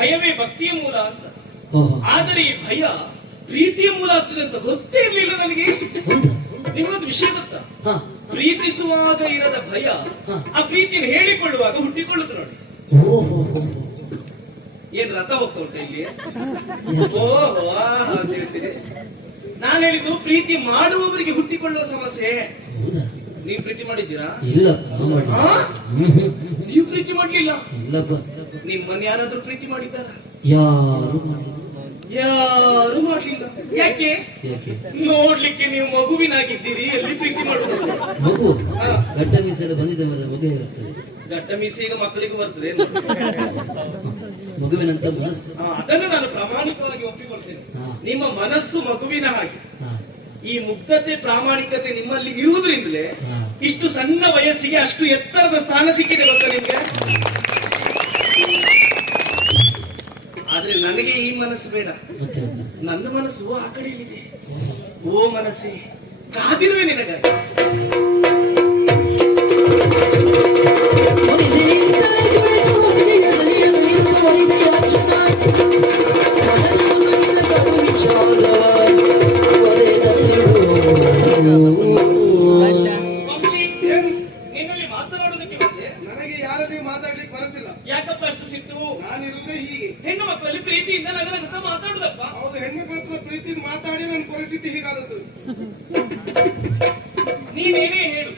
ಭಯವೇ ಭಕ್ತಿಯ ಮೂಲ ಅಂತ. ಆದರೆ ಈ ಭಯ ಪ್ರೀತಿಯ ಮೂಲ ಆಗ್ತದೆ ಅಂತ ಗೊತ್ತೇ ಇರಲಿಲ್ಲ ನನಗೆ. ನಿಮಗೊಂದು ವಿಷಯ ಗೊತ್ತಾ? ಪ್ರೀತಿಸುವಾಗ ಇರದ ಭಯ ಆ ಪ್ರೀತಿಯನ್ನು ಹೇಳಿಕೊಳ್ಳುವಾಗ ಹುಟ್ಟಿಕೊಳ್ಳುತ್ತೆ ನೋಡಿ. ಏನ್ ರಥ ಹೋಗ್ತಾ ಉಂಟ ಇಲ್ಲಿ? ಓಹೋ ಅಂತ ಹೇಳ್ತೀನಿ. ನಾನು ಹೇಳಿದ್ದು ಪ್ರೀತಿ ಮಾಡುವವರಿಗೆ ಹುಟ್ಟಿಕೊಳ್ಳುವ ಸಮಸ್ಯೆ. ನೀವು ಪ್ರೀತಿ ಮಾಡಿದ್ದೀರಾ? ಇಲ್ಲ. ನೀವು ಪ್ರೀತಿ ಮಾಡ್ಲಿಲ್ಲ? ಇಲ್ಲಪ್ಪ. ನಿಮ್ಮನ್ನ ಯಾರಾದ್ರೂ ಪ್ರೀತಿ ಮಾಡಿದ್ದಾರ? ಯಾರು ಮಾಡ್ಲಿಲ್ಲ. ಯಾಕೆ? ನೋಡ್ಲಿಕ್ಕೆ ನೀವು ಮಗುವಿನಾಗಿದ್ದೀರಿ, ಎಲ್ಲಿ ಪ್ರೀತಿ ಮಾಡುವುದು? ಮಗು ಗಡ್ಡ ಮೀಸೆಲ್ಲ ಬಂದಿದ್ದೇವಲ್ಲ, ಮದುವೆ ಇರ್ತದೆ. ಗಡ್ಡ ಮೀಸೆ ಈಗ ಮಕ್ಕಳಿಗೆ ಬರ್ತದೆ. ಮಗುವಿನಂತ ಮನಸ್ಸು, ಅದನ್ನು ನಾನು ಪ್ರಾಮಾಣಿಕವಾಗಿ ಒಪ್ಪಿಕೊಳ್ತೇನೆ. ನಿಮ್ಮ ಮನಸ್ಸು ಮಗುವಿನ ಹಾಗೆ. ಈ ಮುಗ್ಧತೆ ಪ್ರಾಮಾಣಿಕತೆ ನಿಮ್ಮಲ್ಲಿ ಇರುವುದರಿಂದಲೇ ಇಷ್ಟು ಸಣ್ಣ ವಯಸ್ಸಿಗೆ ಅಷ್ಟು ಎತ್ತರದ ಸ್ಥಾನ ಸಿಕ್ಕಿದೆ ಗೊತ್ತಾ ನಿಮ್ಗೆ? ಆದ್ರೆ ನನಗೆ ಈ ಮನಸ್ಸು ಬೇಡ. ನನ್ನ ಮನಸ್ಸು ಆ ಕಡೆಯಲ್ಲಿದೆ. ಓ ಮನಸ್ಸೇ, ಕಾದಿರುವೆ ನಿನಗಾಗಿ. ನಿನ್ನಲ್ಲಿ ಮಾತನಾಡೋದಕ್ಕೆ ಬಂದೆ. ನನಗೆ ಯಾರಲ್ಲಿ ಮಾತಾಡ್ಲಿಕ್ಕೆ ಮನಸ್ಸಿಲ್ಲ. ಯಾಕಪ್ಪ ಅಷ್ಟು ಸಿಟ್ಟು? ನಾನಿರುವುದೇ ಹೀಗೆ. ಹೆಣ್ಣು ಮಕ್ಕಳಲ್ಲಿ ಪ್ರೀತಿಯಿಂದ ನಗನಗುತ್ತಾ ಮಾತಾಡುದಪ್ಪ. ಹೌದು, ಹೆಣ್ಮಕ್ಳ ಹತ್ರ ಪ್ರೀತಿಯಿಂದ ಮಾತಾಡಿ ನನ್ನ ಪರಿಸ್ಥಿತಿ ಹೀಗಾದದ್ದು. ನೀನೇನೇ ಹೇಳು,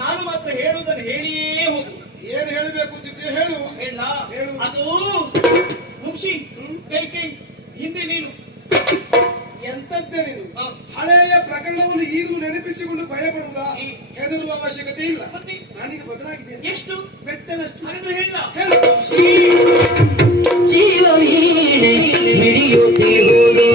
ನಾನು ಮಾತ್ರ ಹೇಳುವುದನ್ನು ಹೇಳಿಯೇ ಹೋಗು. ಏನ್ ಹೇಳಬೇಕು ಅಂತಿದ್ದೆ ಹೇಳು. ಹೇಳ ಹೇಳು. ಅದು ಮುಕ್ಷಿ ಕೈ ಹಿಂದೆ ನೀನು ಎಂತದ್ದೇ ನೀನು ಹಳೆಯ ಪ್ರಕರಣವನ್ನು ಈಗಲೂ ನೆನಪಿಸಿಕೊಂಡು ಭಯ ಪಡುವ ಹೆದರುವ ಅವಶ್ಯಕತೆ ಇಲ್ಲ. ನಾನೀಗ ಬದಲಾಗಿದ್ದೇನೆ. ಎಷ್ಟು? ಬೆಟ್ಟದಷ್ಟು. ಹೇಳ ಹೇಳು. ಜೀವವೀಣೆ ಹಿಡಿಯುತ್ತಿರುವುದು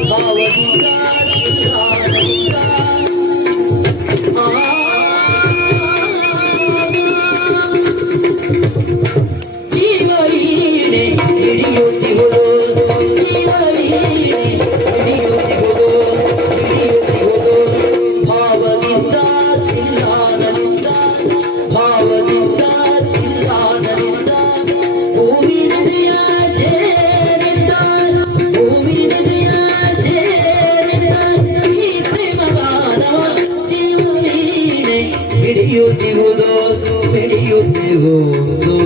ಜೀವವೀಣೆ ಹಿಡಿಯುತ್ತಿರುವುದು ಭಾವದಿಂದ ತಿಲ್ಲಾನದಿಂದ ಭಾವದಿಂದ ತಿಲ್ಲಾನದಿಂದ ಭೂಮಿನದೆಯ ಜೇನಿಂದ ಭೂಮಿನದೆಯ ಜೇನಿಂದ ಈ ಪ್ರೇಮಗಾನವ ಜೀವವೀಣೆ ಹಿಡಿಯುತ್ತಿರುವುದು ಹಿಡಿಯುತ್ತಿರುವುದು.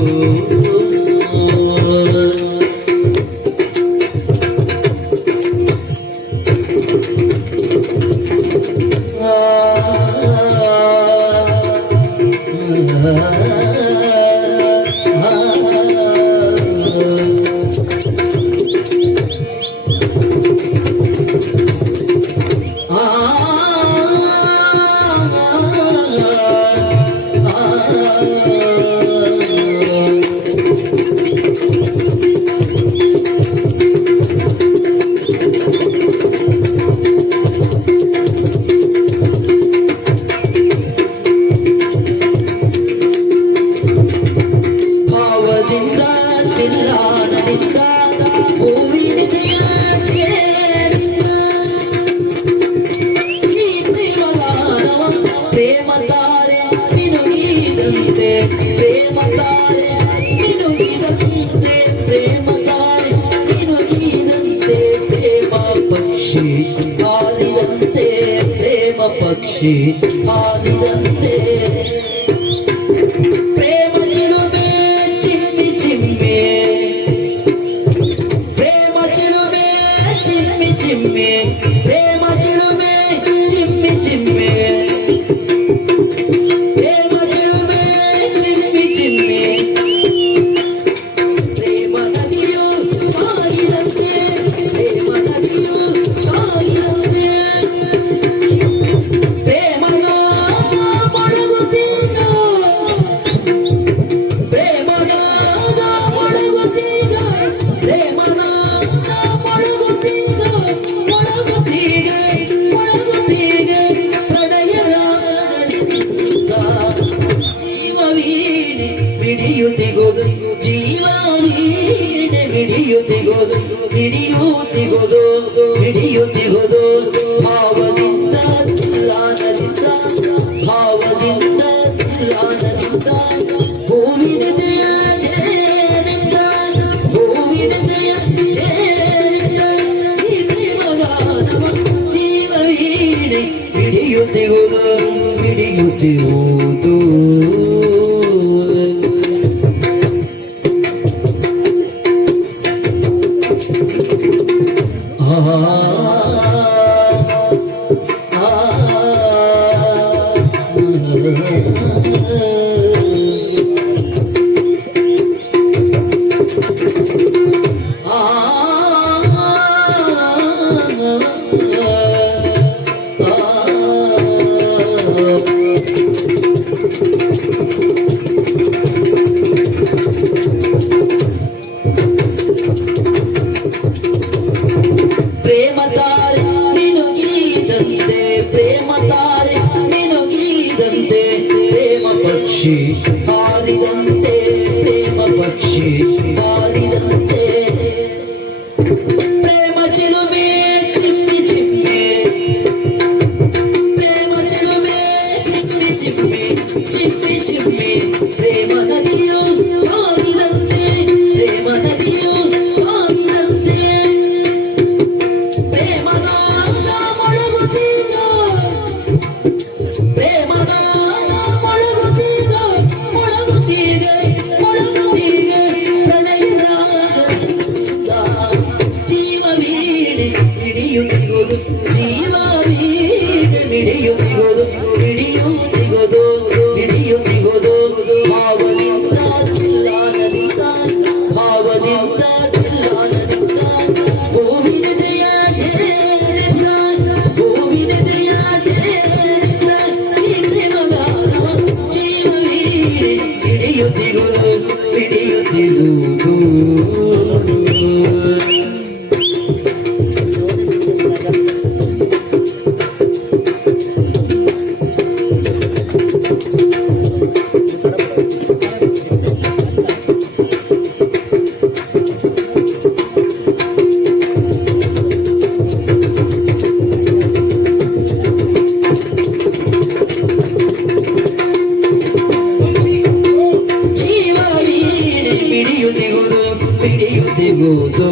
ಪಕ್ಷಿ ಹಾರಿದಂತೆ ಪ್ರೇಮ ಚಿಲುಮೆ ಚಿಮ್ಮಿ ಚಿಮ್ಮೆ ಪ್ರೇಮ ಚಿಲುಮೆ ಚಿಮ್ಮಿ ಚಿಮ್ಮೆ ಪ್ರೇಮ ಚಿಲುಮೆ ಚಿಮ್ಮಿ ಚಿಮ್ಮೆ ಪ್ರೇಮ ಚಿಲುಮೆ ಚಿಮ್ಮಿ ಚಿಮ್ಮೆ ಪ್ರೇಮ ನದಿಯು ಸಾಗಿದಂತೆ ಪ್ರೇಮ ನದಿಯು ಸಾಗಿದಂತೆ ಹಿಡಿಯುತ್ತಿಗೋದು ಭಾವದಿಂದ ತಿಲ್ಲಾನದಿಂದ ಭಾವದಿಂದ ತಿಲ್ಲಾನದಿಂದ ಭೂಮಿನದೆಯ ಜೇನಿಂದ ಭೂಮಿನದೆಯ ಪ್ರೇಮ ತಾರೆ ಮಿನುಗಿದಂತೆ ಪ್ರೇಮ ತಾರೆ ಮಿನುಗಿದಂತೆ ಪ್ರೇಮ ಪಕ್ಷಿ ಹಾರಿದಂತೆ ಪ್ರೇಮ ಪಕ್ಷಿ ಹಾರಿದಂತೆ ಪ್ರೇಮ ಚಿಲುಮೆ ಚಿಮ್ಮಿ ಚಿಮ್ಮಿ ಪ್ರೇಮ ಚಿಲುಮೆ ಚಿಮ್ಮಿ ಚಿಮ್ಮಿ ಚಿಮ್ಮಿ ಚಿಮ್ಮಿ ಪ್ರೇಮ ನದಿಯು ಸಾಗಿದಂತೆ ಪ್ರೇಮ ನದಿಯು ಸಾಗಿದಂತೆ ಪ್ರೇಮದಾನ ಮೊಳಗುತ್ತೀಗ ಪ್ರೇಮದಾನ ಮೊಳಗುತ್ತೀಗ ಮೊಳಗುತ್ತೀಗ ಮೊಳಗುತ್ತೀಗ ಪ್ರಣಯ ರಾಗದಿಂದ ಜೀವ ವೀಣೆ ಹಿಡಿಯುತ್ತಿಗೋದು ಜೀವ ವೀಣೆ ಹಿಡಿಯುತ್ತಿಗೋದು ಹಿಡಿಯುತ್ತಿಗೋದು ಹಿಡಿಯುತ್ತಿಗೋದು ಭಾವದಿಂದ ತಿಲ್ಲಾನದಿಂದ ಭಾವದಿಂದ ತಿಲ್ಲಾನದಿಂದ ಗೋವಿನದೆಯ ಜೇರಿಂದ ಗೋವಿನದೆಯ ಜೇರಿಂದ ಪ್ರೇಮಗಾನವ ಜೀವ ವೀಣೆ ಹಿಡಿಯುತ್ತಿಗುವುದು ಹಿಡಿಯುತ್ತಿಗುವುದು ಜೀವ ವೀಣೆ ಹಿಡಿಯುತ್ತಿಗುವುದು ಹಿಡಿಯುತ್ತಿಗುವುದು